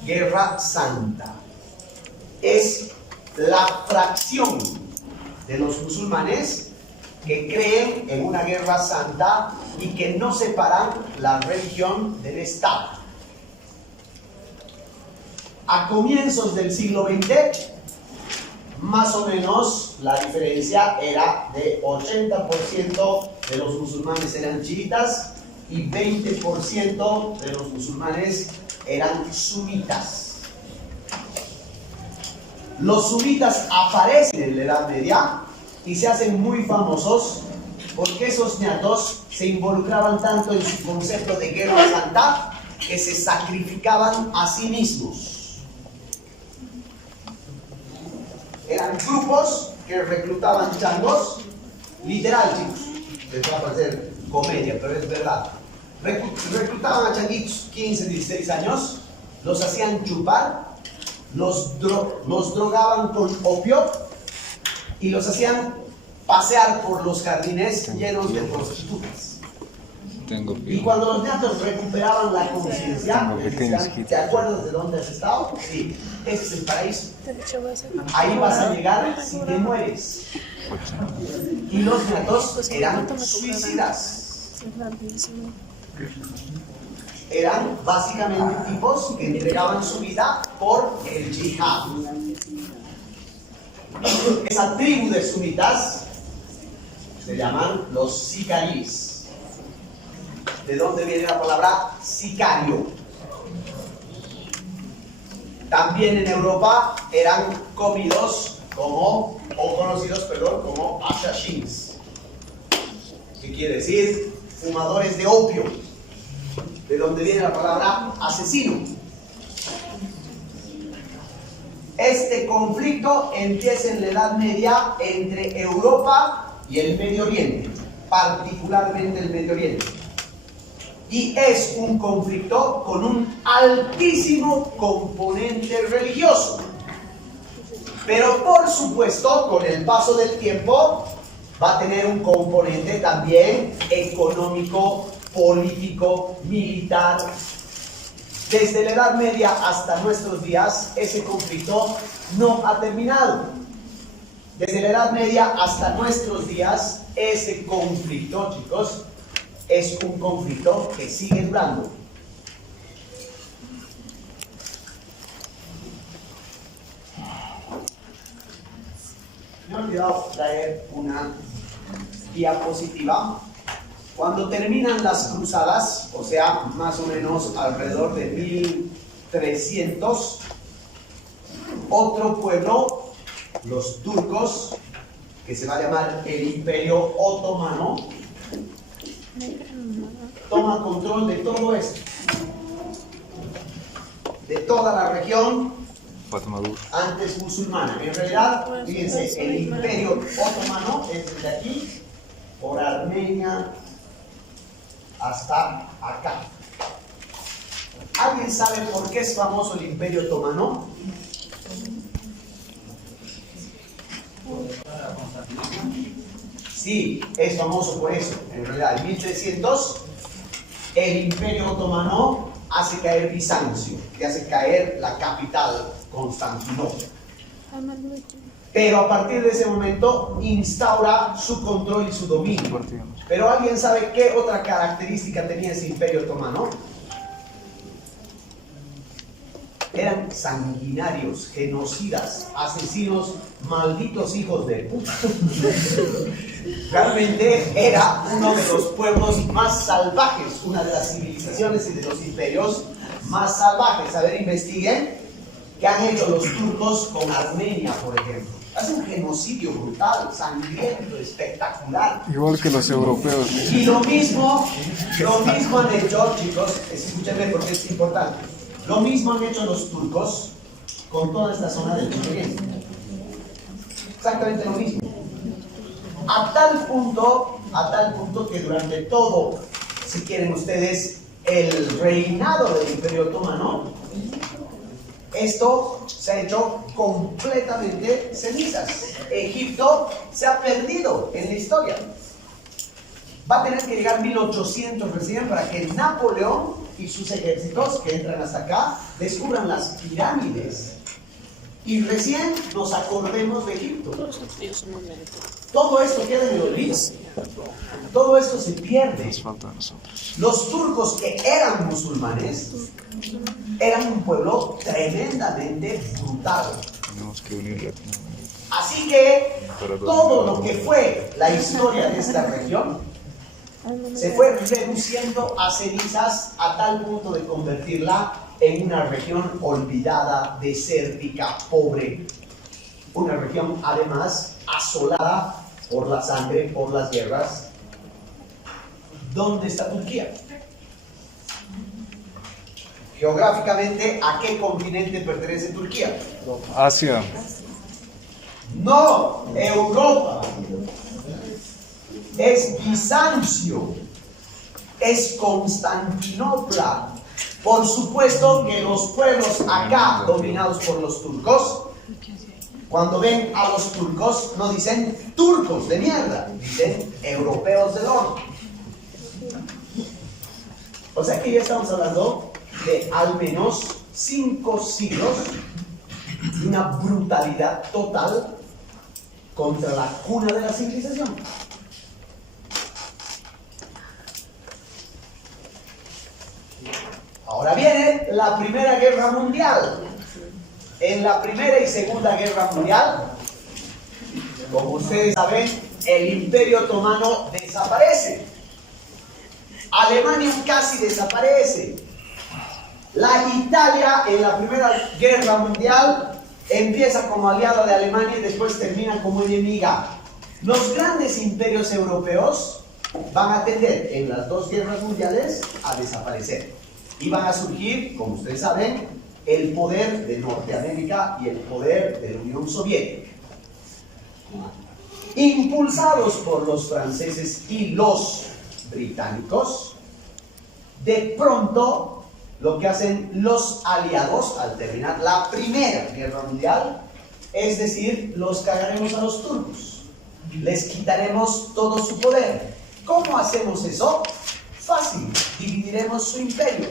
Guerra santa. Es la fracción de los musulmanes que creen en una guerra santa y que no separan la religión del Estado. A comienzos del siglo XX, más o menos la diferencia era de 80% de los musulmanes eran chiitas y 20% de los musulmanes eran sunitas. Los sunitas aparecen en la Edad Media y se hacen muy famosos porque esos ñatos se involucraban tanto en su concepto de guerra santa que se sacrificaban a sí mismos. Eran grupos que reclutaban changos, literal, chicos, les va a parecer comedia, pero es verdad. Reclutaban a changuitos 15, 16 años, los hacían chupar, los drogaban con opio y los hacían pasear por los jardines llenos de prostitutas. Y cuando los ñatos recuperaban la conciencia, decían: ¿te acuerdas de dónde has estado? Sí, ese es el paraíso. Ahí vas a llegar si te mueres. Y los ñatos eran suicidas. Eran básicamente tipos que entregaban su vida por el yihad. Esa tribu de sunitas se llaman los sicaríes. ¿De dónde viene la palabra sicario? También en Europa eran conocidos como ashashins. ¿Qué quiere decir? Fumadores de opio. De donde viene la palabra asesino. Este conflicto empieza en la Edad Media entre Europa y el Medio Oriente, particularmente el Medio Oriente. Y es un conflicto con un altísimo componente religioso. Pero por supuesto, con el paso del tiempo, va a tener un componente también económico, político, militar. Desde la Edad Media hasta nuestros días, ese conflicto no ha terminado. Desde la Edad Media hasta nuestros días, ese conflicto, chicos, es un conflicto que sigue durando. Me he olvidado traer una diapositiva. Cuando terminan las cruzadas, o sea, más o menos alrededor de 1300, otro pueblo, los turcos, que se va a llamar el Imperio Otomano, toma control de todo esto, de toda la región antes musulmana. En realidad, fíjense, el Imperio Otomano es desde aquí, por Armenia, hasta acá. ¿Alguien sabe por qué es famoso el Imperio Otomano? Sí, es famoso por eso. En realidad, en 1300, el Imperio Otomano hace caer Bizancio, que hace caer la capital, Constantinopla. Pero a partir de ese momento instaura su control y su dominio. Pero ¿alguien sabe qué otra característica tenía ese Imperio Otomano? Eran sanguinarios, genocidas, asesinos, malditos hijos de puta. Realmente era uno de los pueblos más salvajes, una de las civilizaciones y de los imperios más salvajes. A ver, investiguen qué han hecho los turcos con Armenia, por ejemplo. Hace un genocidio brutal, sangriento, espectacular. Igual que los europeos. Y lo mismo han hecho, chicos, escúchenme porque es importante. Lo mismo han hecho los turcos con toda esta zona del Medio Oriente. Exactamente lo mismo. A tal punto que durante todo, si quieren ustedes, el reinado del Imperio Otomano, esto se ha hecho completamente cenizas. Egipto se ha perdido en la historia. Va a tener que llegar 1800 recién para que Napoleón y sus ejércitos que entran hasta acá descubran las pirámides y recién nos acordemos de Egipto. Todo esto queda en el olvido. Todo esto se pierde. Nos falta a nosotros. Los turcos, que eran musulmanes, eran un pueblo tremendamente brutal. Tenemos que unir Latinoamérica. Así que todo lo que fue la historia de esta región se fue reduciendo a cenizas a tal punto de convertirla en una región olvidada, desértica, pobre. Una región además asolada por la sangre, por las guerras. ¿Dónde está Turquía? Geográficamente, ¿a qué continente pertenece Turquía? Asia. No, Europa. Es Bizancio, es Constantinopla. Por supuesto que los pueblos acá dominados por los turcos, cuando ven a los turcos no dicen turcos de mierda, dicen europeos del norte. O sea que ya estamos hablando de al menos 5 siglos de una brutalidad total contra la cuna de la civilización. Ahora viene la Primera Guerra Mundial. En la Primera y Segunda Guerra Mundial, como ustedes saben, el Imperio Otomano desaparece. Alemania casi desaparece. La Italia en la Primera Guerra Mundial empieza como aliada de Alemania y después termina como enemiga. Los grandes imperios europeos van a tender en las 2 guerras mundiales a desaparecer. Y van a surgir, como ustedes saben, el poder de Norteamérica y el poder de la Unión Soviética. Impulsados por los franceses y los británicos, de pronto lo que hacen los aliados al terminar la Primera Guerra Mundial es decir, los cagaremos a los turcos, les quitaremos todo su poder. ¿Cómo hacemos eso? Fácil, dividiremos su imperio.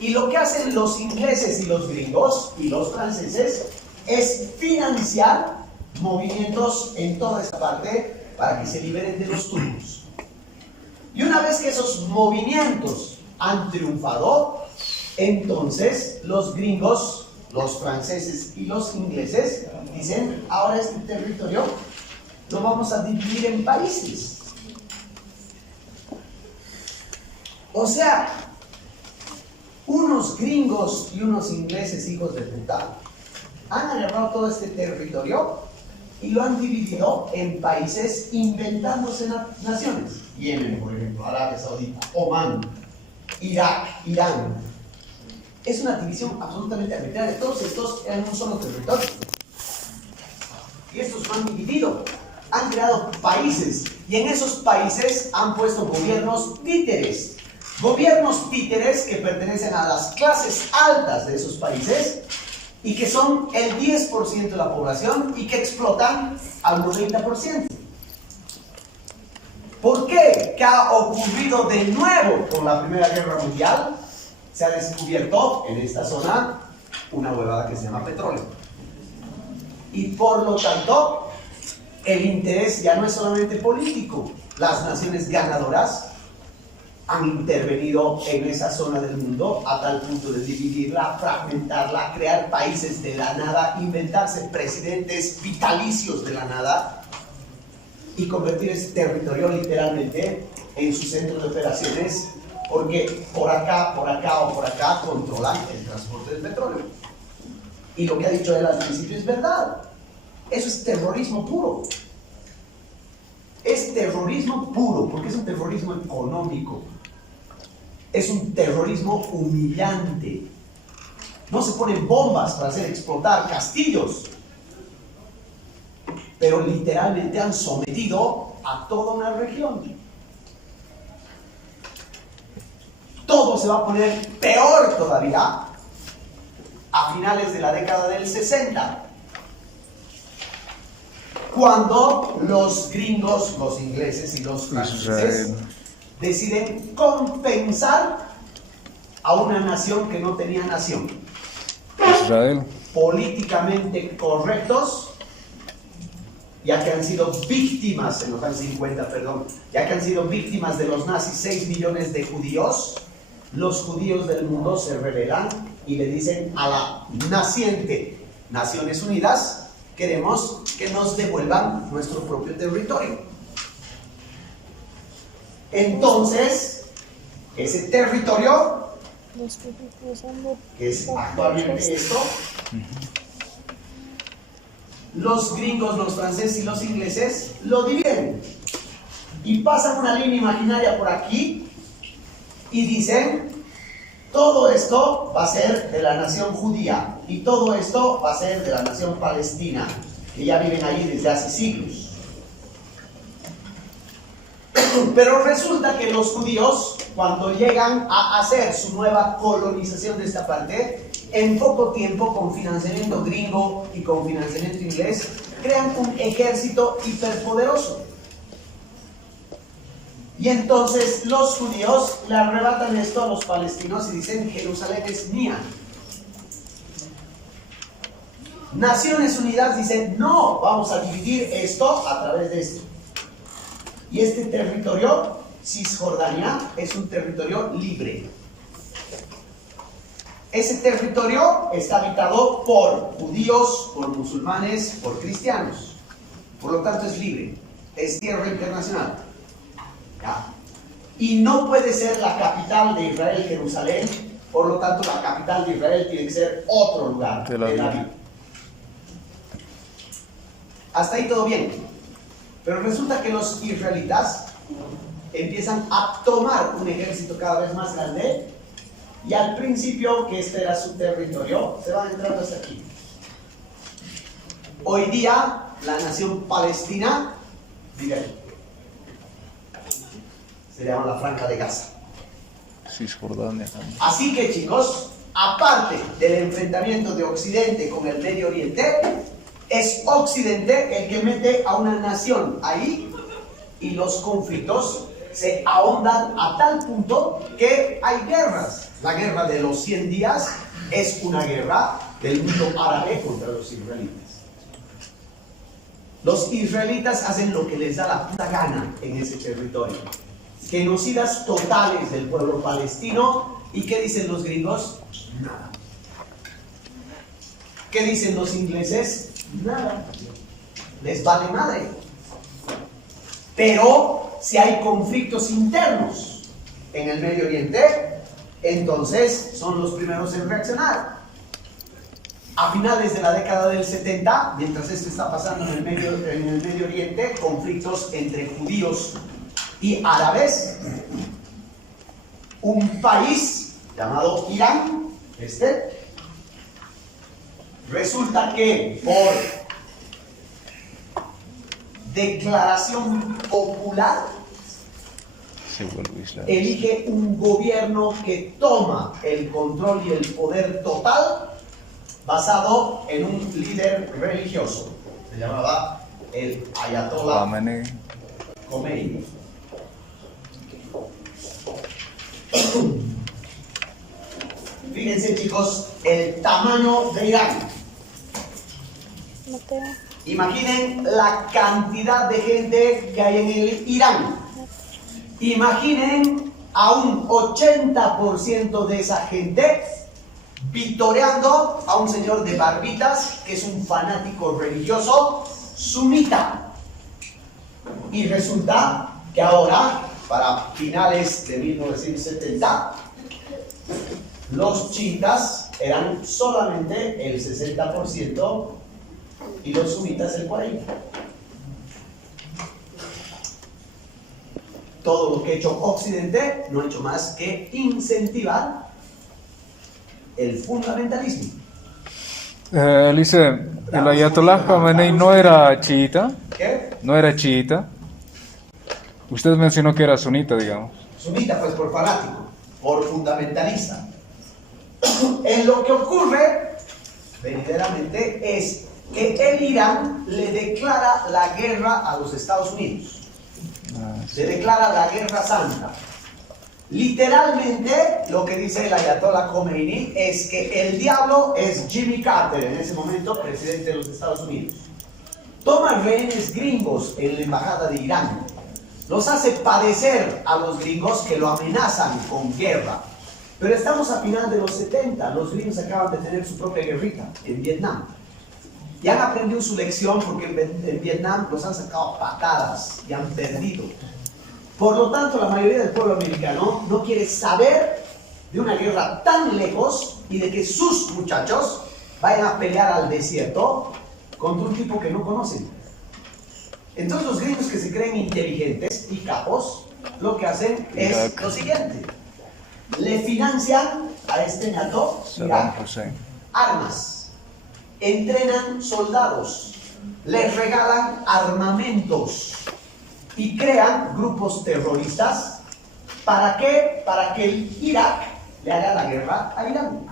Y lo que hacen los ingleses y los gringos y los franceses es financiar movimientos en toda esta parte para que se liberen de los turcos. Y una vez que esos movimientos han triunfado, entonces los gringos, los franceses y los ingleses dicen, ahora este territorio lo vamos a dividir en países. O sea, unos gringos y unos ingleses hijos de puta han agarrado todo este territorio y lo han dividido en países inventándose naciones. Yemen, por ejemplo, Arabia Saudita, Omán, Irak, Irán. Es una división absolutamente arbitraria. Todos estos eran un solo territorio. Y estos lo han dividido. Han creado países. Y en esos países han puesto gobiernos títeres. Gobiernos títeres que pertenecen a las clases altas de esos países y que son el 10% de la población y que explotan al 90%. ¿Por qué? ¿Qué ha ocurrido de nuevo con la Primera Guerra Mundial? Se ha descubierto en esta zona una huevada que se llama petróleo. Y por lo tanto, el interés ya no es solamente político. Las naciones ganadoras han intervenido en esa zona del mundo a tal punto de dividirla, fragmentarla, crear países de la nada, inventarse presidentes vitalicios de la nada y convertir ese territorio literalmente en su centro de operaciones, porque por acá o por acá controlan el transporte del petróleo. Y lo que ha dicho él al principio es verdad. Eso es terrorismo puro. Es terrorismo puro, porque es un terrorismo económico. Es un terrorismo humillante. No se ponen bombas para hacer explotar castillos, pero literalmente han sometido a toda una región. Todo se va a poner peor todavía a finales de la década del 60, cuando los gringos, los ingleses y los franceses deciden compensar a una nación que no tenía nación. Israel. Políticamente correctos, ya que han sido víctimas, en los años 50, perdón, ya que han sido víctimas de los nazis 6 millones de judíos, los judíos del mundo se rebelan y le dicen a la naciente Naciones Unidas, queremos que nos devuelvan nuestro propio territorio. Entonces, ese territorio, que es actualmente esto, los gringos, los franceses y los ingleses lo dividen y pasan una línea imaginaria por aquí y dicen, todo esto va a ser de la nación judía y todo esto va a ser de la nación palestina, que ya viven ahí desde hace siglos. Pero resulta que los judíos, cuando llegan a hacer su nueva colonización de esta parte, en poco tiempo, con financiamiento gringo y con financiamiento inglés, crean un ejército hiperpoderoso. Y entonces los judíos le arrebatan esto a los palestinos y dicen, Jerusalén es mía. Naciones Unidas dicen, no, vamos a dividir esto a través de esto. Y este territorio, Cisjordania, es un territorio libre. Ese territorio está habitado por judíos, por musulmanes, por cristianos. Por lo tanto es libre, es tierra internacional. ¿Ya? Y no puede ser la capital de Israel, Jerusalén. Por lo tanto, la capital de Israel tiene que ser otro lugar, Tel Aviv. Hasta ahí todo bien. Pero resulta que los israelitas empiezan a tomar un ejército cada vez más grande y al principio, que este era su territorio, se van entrando hasta aquí. Hoy día, la nación palestina vive aquí. Se llama la Franja de Gaza. Cisjordania. Así que, chicos, aparte del enfrentamiento de Occidente con el Medio Oriente, es Occidente el que mete a una nación ahí y los conflictos se ahondan a tal punto que hay guerras. La guerra de los 100 días es una guerra del mundo árabe contra los israelitas. Los israelitas hacen lo que les da la puta gana en ese territorio. Genocidas totales del pueblo palestino. ¿Y qué dicen los gringos? Nada. ¿Qué dicen los ingleses? Nada. Les vale madre. Pero si hay conflictos internos en el Medio Oriente, entonces son los primeros en reaccionar. A finales de la década del 70, mientras esto está pasando en el Medio Oriente, conflictos entre judíos y árabes, un país llamado Irán, resulta que por declaración popular Se vuelve islam. elige un gobierno que toma el control y el poder total basado en un líder religioso. Se llamaba el Ayatollah Khomeini. Fíjense, chicos, el tamaño de Irán. Mateo. Imaginen la cantidad de gente que hay en el Irán. Imaginen a un 80% de esa gente vitoreando a un señor de barbitas que es un fanático religioso sunita. Y resulta que ahora, para finales de 1970, los chiitas eran solamente el 60% y los sunitas el 40%. Todo lo que ha hecho Occidente no ha hecho más que incentivar el fundamentalismo. Dice, el Ayatollah Khamenei no era chiita, ¿Qué? no era chiita. Usted mencionó que era sunita, digamos. Sunita, pues por fanático, por fundamentalista. En lo que ocurre, verdaderamente, es que el Irán le declara la guerra a los Estados Unidos. Se declara la guerra santa. Literalmente, lo que dice el Ayatollah Khomeini es que el diablo es Jimmy Carter, en ese momento presidente de los Estados Unidos. Toma rehenes gringos en la embajada de Irán. Los hace padecer a los gringos que lo amenazan con guerra. Pero estamos a final de los 70, los gringos acaban de tener su propia guerrita en Vietnam. Y han aprendido su lección porque en Vietnam los han sacado a patadas y han perdido. Por lo tanto, la mayoría del pueblo americano no quiere saber de una guerra tan lejos y de que sus muchachos vayan a pelear al desierto contra un tipo que no conocen. Entonces los gringos que se creen inteligentes y capos, lo que hacen es lo siguiente. Le financian a este ñato Saddam Hussein. armas, entrenan soldados, les regalan armamentos y crean grupos terroristas. ¿Para qué? Para que el Irak le haga la guerra a Irán.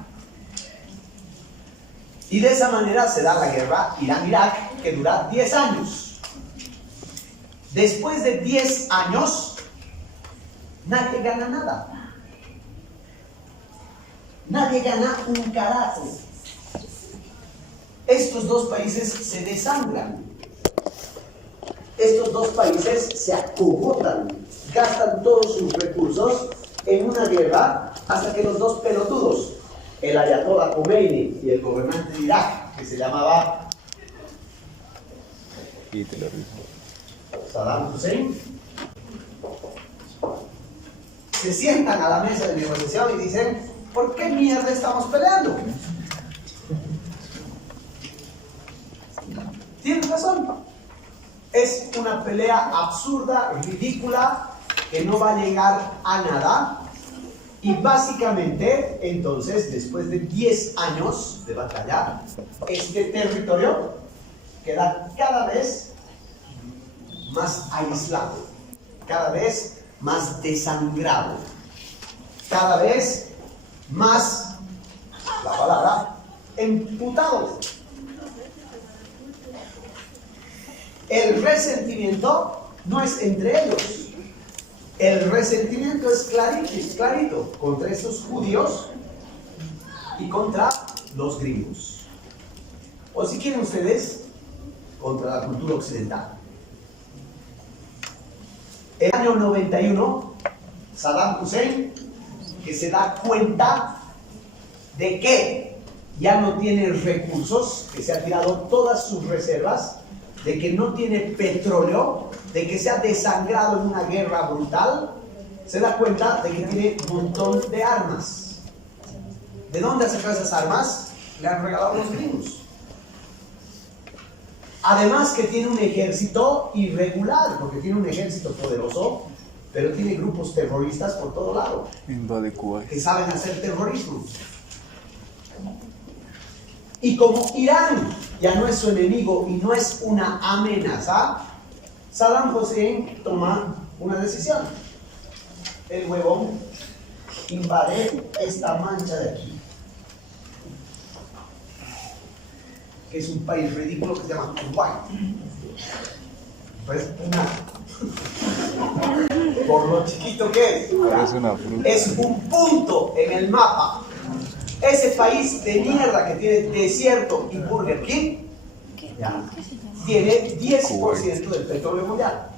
Y de esa manera se da la guerra Irán-Irak, que dura 10 años. Después de 10 años, nadie gana nada. Nadie gana un carajo. Estos dos países se desangran. Estos dos países se acogotan, gastan todos sus recursos en una guerra hasta que los dos pelotudos, el Ayatollah Khomeini y el gobernante de Irak, que se llamaba Saddam Hussein, se sientan a la mesa de negociación y dicen: ¿por qué mierda estamos peleando? Tienes razón. Es una pelea absurda, ridícula, que no va a llegar a nada Y básicamente, entonces, después de 10 años de batalla, este territorio queda cada vez más aislado, cada vez más desangrado, cada vez más, la palabra, emputado. El resentimiento no es entre ellos. El resentimiento es clarito contra esos judíos y contra los griegos. O si quieren ustedes, contra la cultura occidental. El año 91, Saddam Hussein, que se da cuenta de que ya no tiene recursos, que se ha tirado todas sus reservas, de que no tiene petróleo, de que se ha desangrado en una guerra brutal, se da cuenta de que tiene un montón de armas. ¿De dónde ha sacado esas armas? Le han regalado los gringos. Además que tiene un ejército irregular, porque tiene un ejército poderoso, pero tiene grupos terroristas por todo lado, Invade Cuba. que saben hacer terrorismo. Y como Irán ya no es su enemigo y no es una amenaza, Saddam Hussein toma una decisión. El huevón invade esta mancha de aquí, que es un país ridículo que se llama Kuwait. Pues nada, por lo chiquito que es, Parece una fruta. es un punto en el mapa. Ese país de mierda que tiene desierto y Burger King, ya, tiene 10% del petróleo mundial.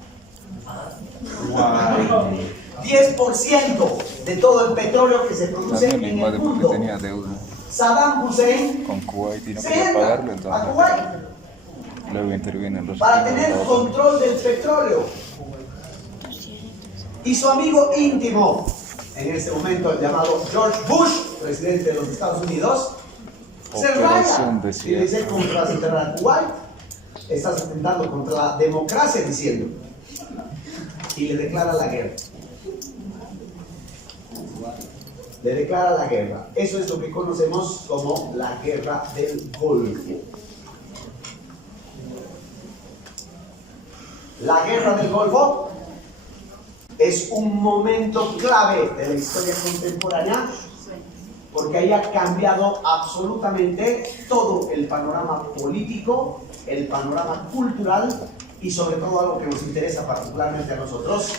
10% de todo el petróleo que se produce También en el invade porque mundo. tenía deuda Saddam Hussein con Kuwait y no se quería entra pagarlo, a entonces Kuwait luego intervienen los para equipos tener de la OTAN. control del petróleo. Y su amigo íntimo, en este momento llamado George Bush, presidente de los Estados Unidos, se Operación raya y le dice: ¿cómo te vas a entrar a Kuwait? Estás atentando contra la democracia, diciendo. Y le declara la guerra. Le declara la guerra. Eso es lo que conocemos como la guerra del Golfo. La guerra del Golfo es un momento clave de la historia contemporánea, porque ahí ha cambiado absolutamente todo el panorama político, el panorama cultural y sobre todo algo que nos interesa particularmente a nosotros,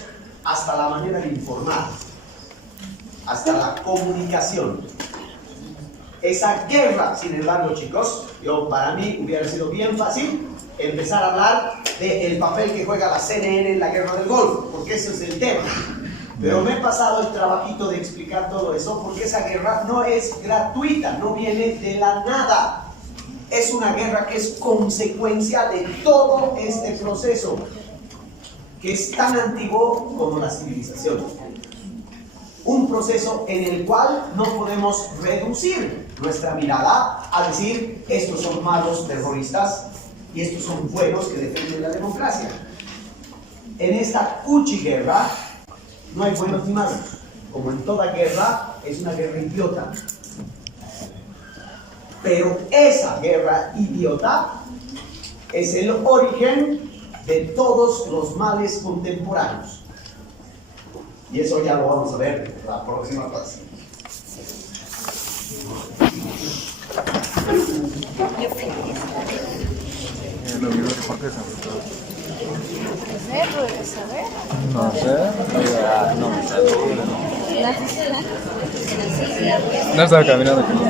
hasta la manera de informar, hasta la comunicación. Esa guerra, sin embargo, chicos, para mí hubiera sido bien fácil empezar a hablar del papel que juega la CNN en la guerra del Golfo, porque ese es el tema. Pero me he pasado el trabajito de explicar todo eso, porque esa guerra no es gratuita, no viene de la nada. Es una guerra que es consecuencia de todo este proceso, que es tan antiguo como la civilización. Un proceso en el cual no podemos reducir nuestra mirada a decir: estos son malos terroristas y estos son buenos que defienden la democracia. En esta cuchiguerra no hay buenos ni malos. Como en toda guerra, es una guerra idiota. Pero esa guerra idiota es el origen de todos los males contemporáneos. Y eso ya lo vamos a ver en la próxima clase. Los videos de Jorge se han gustado. ¿Saber? No sé, no me sale. No estaba caminando con los